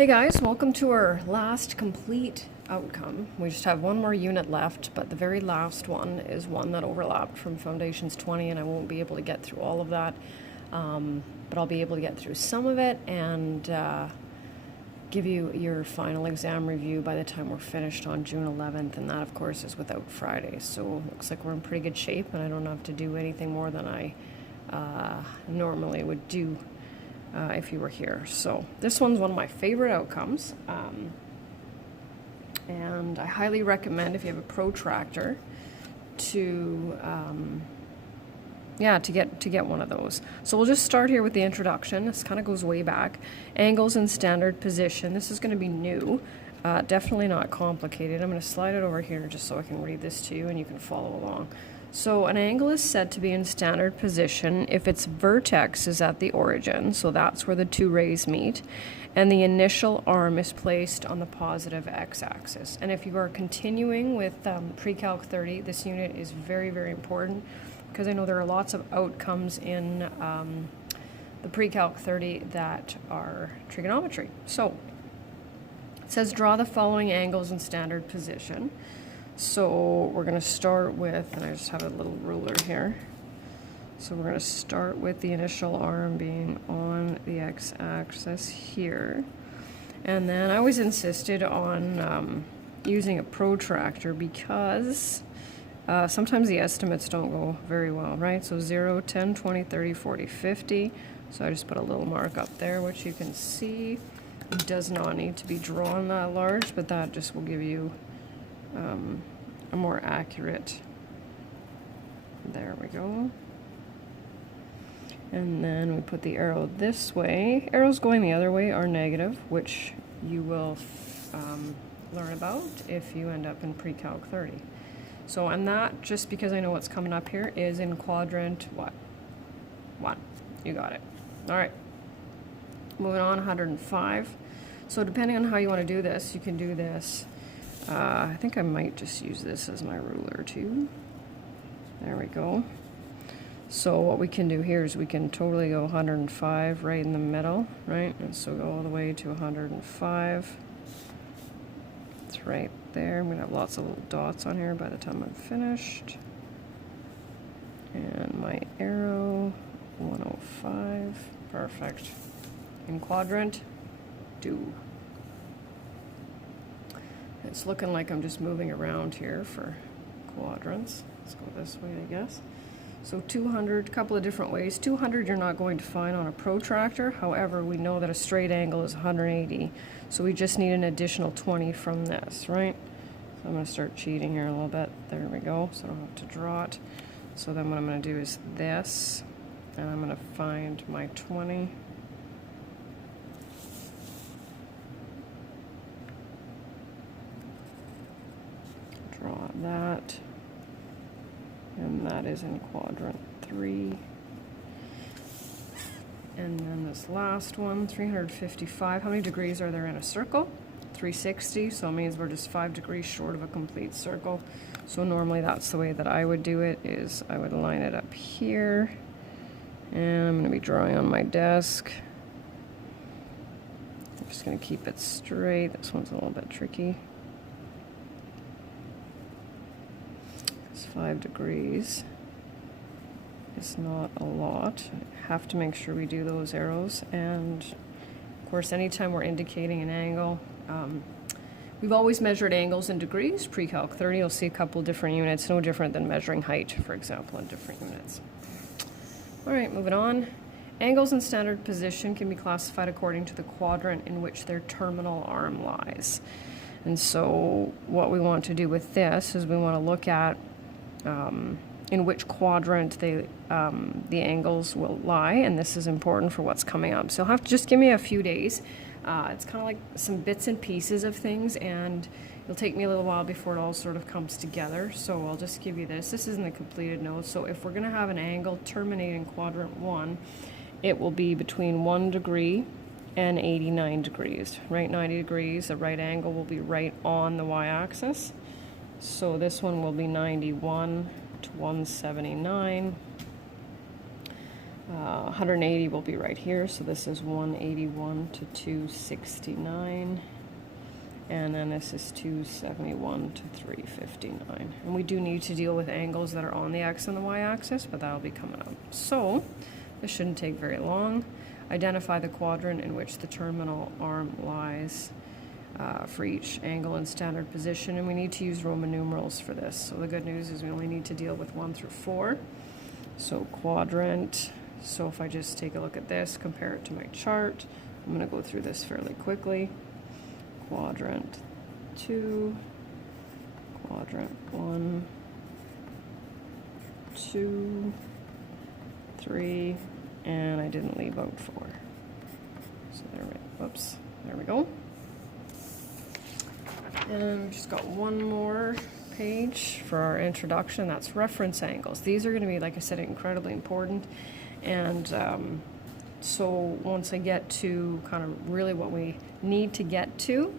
Hey guys, welcome to our last complete outcome. We just have one more unit left, but the very last one is one that overlapped from Foundations 20, and I won't be able to get through all of that, but I'll be able to get through some of it and give you your final exam review by the time we're finished on June 11th, and that of course is without Friday, so looks like we're in pretty good shape and I don't have to do anything more than I normally would do if you were here. So this one's one of my favorite outcomes, and I highly recommend, if you have a protractor, to get one of those. So we'll just start here with the introduction. This kind of goes way back. Angles in standard position. This is going to be new, definitely not complicated. I'm going to slide it over here just so I can read this to you and you can follow along. So an angle is said to be in standard position if its vertex is at the origin, so that's where the two rays meet, and the initial arm is placed on the positive x-axis. And if you are continuing with Pre-Calc 30, this unit is very, very important, because I know there are lots of outcomes in the Pre-Calc 30 that are trigonometry. So it says draw the following angles in standard position. So we're going to start with, and I just have a little ruler here. So we're going to start with the initial arm being on the x-axis here. And then I always insisted on using a protractor because sometimes the estimates don't go very well, right? So 0, 10, 20, 30, 40, 50. So I just put a little mark up there, which you can see. It does not need to be drawn that large, but that just will give you a more accurate, there we go. And then we put the arrow this way. Arrows going the other way are negative, which you will learn about if you end up in Pre-Calc 30. So, and that, just because I know what's coming up here, is in quadrant what? 1. You got it. All right. Moving on, 105. So depending on how you want to do this, you can do this. I think I might just use this as my ruler too. There we go. So what we can do here is we can totally go 105 right in the middle, right? And so go all the way to 105. It's right there. I'm going to have lots of little dots on here by the time I'm finished. And my arrow, 105. Perfect. In quadrant, do. It's looking like I'm just moving around here for quadrants. Let's go this way, I guess. So 200, a couple of different ways. 200 you're not going to find on a protractor. However, we know that a straight angle is 180. So we just need an additional 20 from this, right? So I'm going to start cheating here a little bit. There we go. So I don't have to draw it. So then what I'm going to do is this. And I'm going to find my 20. Draw that, and that is in quadrant 3. And then this last one, 355. How many degrees are there in a circle? 360, so it means we're just 5 degrees short of a complete circle. So normally that's the way that I would do it, is I would line it up here, and I'm going to be drawing on my desk. I'm just going to keep it straight. This one's a little bit tricky. 5 degrees is not a lot. I have to make sure we do those arrows, and of course anytime we're indicating an angle, we've always measured angles in degrees. Pre-Calc 30, you'll see a couple different units, no different than measuring height, for example, in different units. All right, moving on. Angles in standard position can be classified according to the quadrant in which their terminal arm lies. And so what we want to do with this is we want to look at in which quadrant the angles will lie, and this is important for what's coming up. So you'll have to just give me a few days. It's kind of like some bits and pieces of things, and it'll take me a little while before it all sort of comes together. So I'll just give you this. This isn't the completed note. So if we're going to have an angle terminating quadrant 1, it will be between 1 degree and 89 degrees. Right, 90 degrees. The right angle will be right on the y-axis. So this one will be 91 to 179. 180 will be right here, so this is 181 to 269. And then this is 271 to 359. And we do need to deal with angles that are on the x and the y-axis, but that'll be coming up. So this shouldn't take very long. Identify the quadrant in which the terminal arm lies for each angle in standard position. And we need to use Roman numerals for this. So the good news is we only need to deal with 1 through 4. So quadrant. So if I just take a look at this, compare it to my chart, I'm going to go through this fairly quickly. Quadrant 2, quadrant 1, 2, 3, and I didn't leave out 4. So there we go. And we've just got one more page for our introduction. That's reference angles. These are going to be, like I said, incredibly important. And so once I get to kind of really what we need to get to,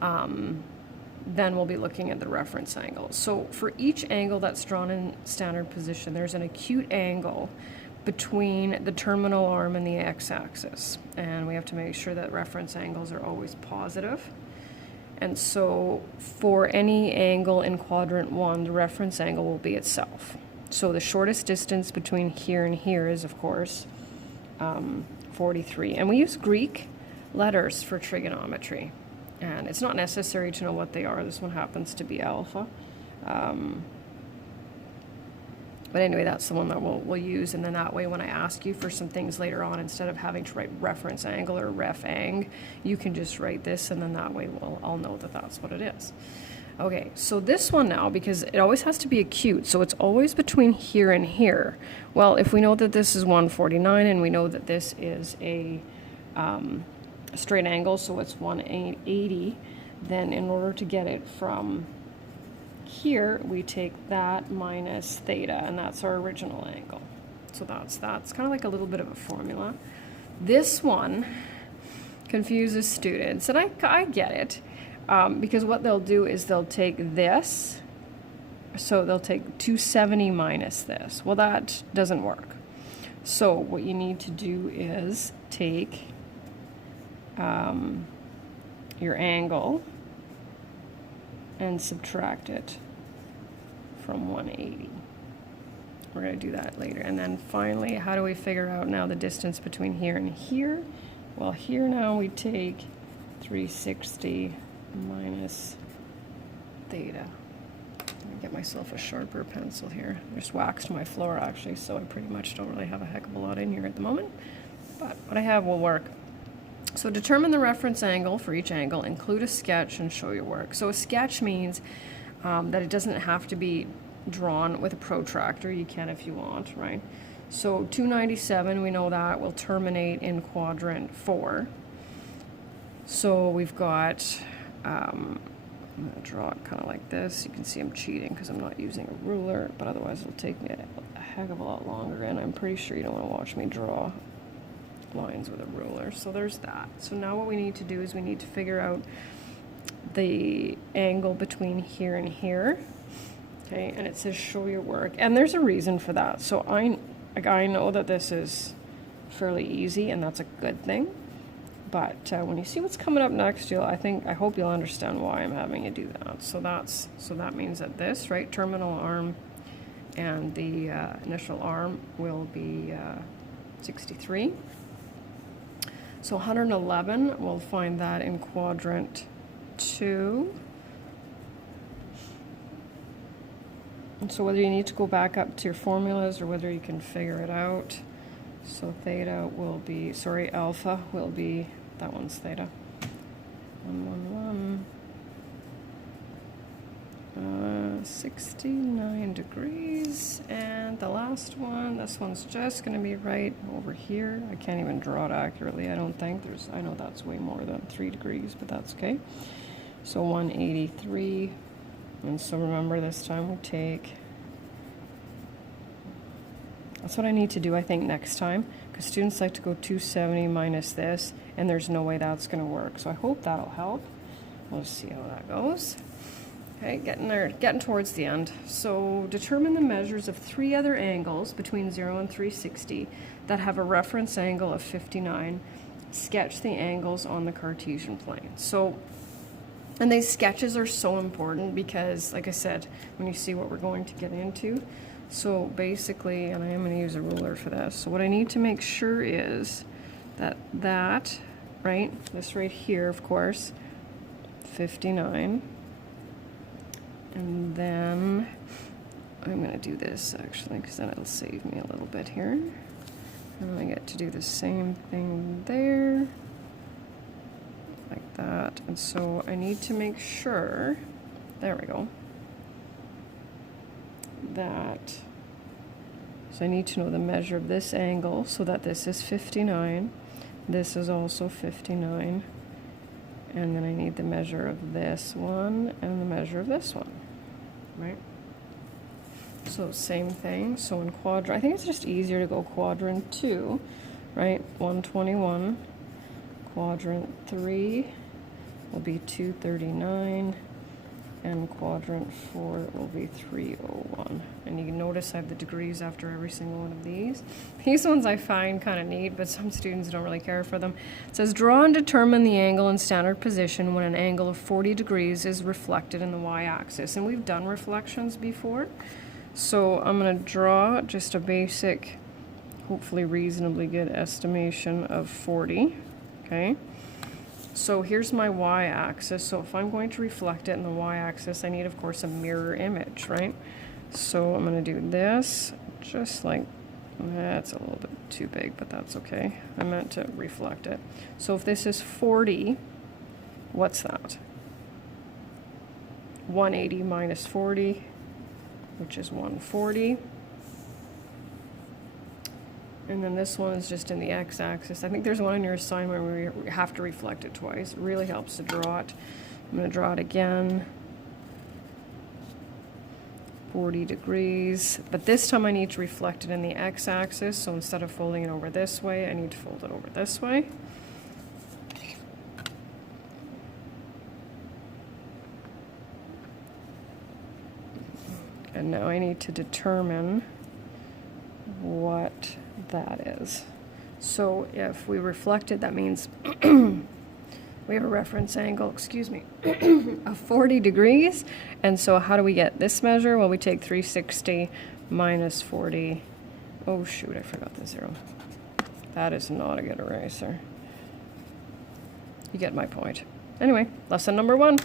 then we'll be looking at the reference angle. So for each angle that's drawn in standard position, there's an acute angle between the terminal arm and the x-axis. And we have to make sure that reference angles are always positive. And so for any angle in quadrant 1, the reference angle will be itself. So the shortest distance between here and here is, of course, 43. And we use Greek letters for trigonometry. And it's not necessary to know what they are. This one happens to be alpha. But anyway, that's the one that we'll use. And then that way, when I ask you for some things later on, instead of having to write reference angle or ref ang, you can just write this, and then that way I'll know that that's what it is. Okay, so this one now, because it always has to be acute, so it's always between here and here. Well, if we know that this is 149 and we know that this is a straight angle, so it's 180, then in order to get it from here, we take that minus theta, and that's our original angle. So that's kind of like a little bit of a formula. This one confuses students, and I get it. Because what they'll do is they'll take this, so they'll take 270 minus this. Well, that doesn't work. So what you need to do is take your angle and subtract it from 180. We're going to do that later. And then finally, how do we figure out now the distance between here and here? Well, here now we take 360 minus theta. Let me get myself a sharper pencil here. I just waxed my floor actually, so I pretty much don't really have a heck of a lot in here at the moment, but what I have will work. So determine the reference angle for each angle, include a sketch, and show your work. So a sketch means that it doesn't have to be drawn with a protractor. You can if you want, right? So 297, we know that will terminate in quadrant 4. So we've got I'm going to draw it kind of like this. You can see I'm cheating because I'm not using a ruler, but otherwise it'll take me a heck of a lot longer, and I'm pretty sure you don't want to watch me draw lines with a ruler. So there's that. So now what we need to do is we need to figure out the angle between here and here. Okay, and it says show your work, and there's a reason for that. So I know that this is fairly easy, and that's a good thing. But when you see what's coming up next, I hope you'll understand why I'm having you do that. So that means that this, right, terminal arm and the initial arm will be 63. So 111, we'll find that in quadrant 2. And so whether you need to go back up to your formulas or whether you can figure it out. So theta will be, alpha will be, that one's theta, 111, 69 degrees, and the last one, this one's just going to be right over here. I can't even draw it accurately, I don't think. I know that's way more than 3 degrees, but that's okay. So 183, and so remember this time we take, that's what I need to do, I think, next time, because students like to go 270 minus this, and there's no way that's going to work. So I hope that'll help. We'll see how that goes. Okay, getting towards the end. So determine the measures of 3 other angles between 0 and 360 that have a reference angle of 59, sketch the angles on the Cartesian plane. So, and these sketches are so important because, like I said, when you see what we're going to get into, so basically, and I am going to use a ruler for this, so what I need to make sure is that, right, this right here, of course, 59, and then I'm going to do this actually, because then it'll save me a little bit here. And I get to do the same thing there, like that. And so I need to make sure, there we go, that, so I need to know the measure of this angle so that this is 59, this is also 59, and then I need the measure of this one and the measure of this one, right? So same thing, so in quadrant, I think it's just easier to go quadrant 2, right? 121, quadrant 3 will be 239, and quadrant 4 will be 301. And you can notice I have the degrees after every single one of these. These ones I find kind of neat, but some students don't really care for them. It says, draw and determine the angle in standard position when an angle of 40 degrees is reflected in the y-axis. And we've done reflections before. So I'm going to draw just a basic, hopefully reasonably good estimation of 40, okay? So here's my y-axis. So if I'm going to reflect it in the y-axis, I need, of course, a mirror image, right? So I'm going to do this, just like, that's a little bit too big, but that's okay. I meant to reflect it. So if this is 40, what's that? 180 minus 40, which is 140. And then this one is just in the x-axis. I think there's one in your assignment where you have to reflect it twice. It really helps to draw it. I'm going to draw it again. 40 degrees. But this time I need to reflect it in the x-axis. So instead of folding it over this way, I need to fold it over this way. And now I need to determine what that is. So if we reflect it, that means we have a reference angle, excuse me, of 40 degrees. And so how do we get this measure? Well, we take 360 minus 40. Oh shoot, I forgot the 0. That is not a good eraser. You get my point. Anyway, lesson number 1.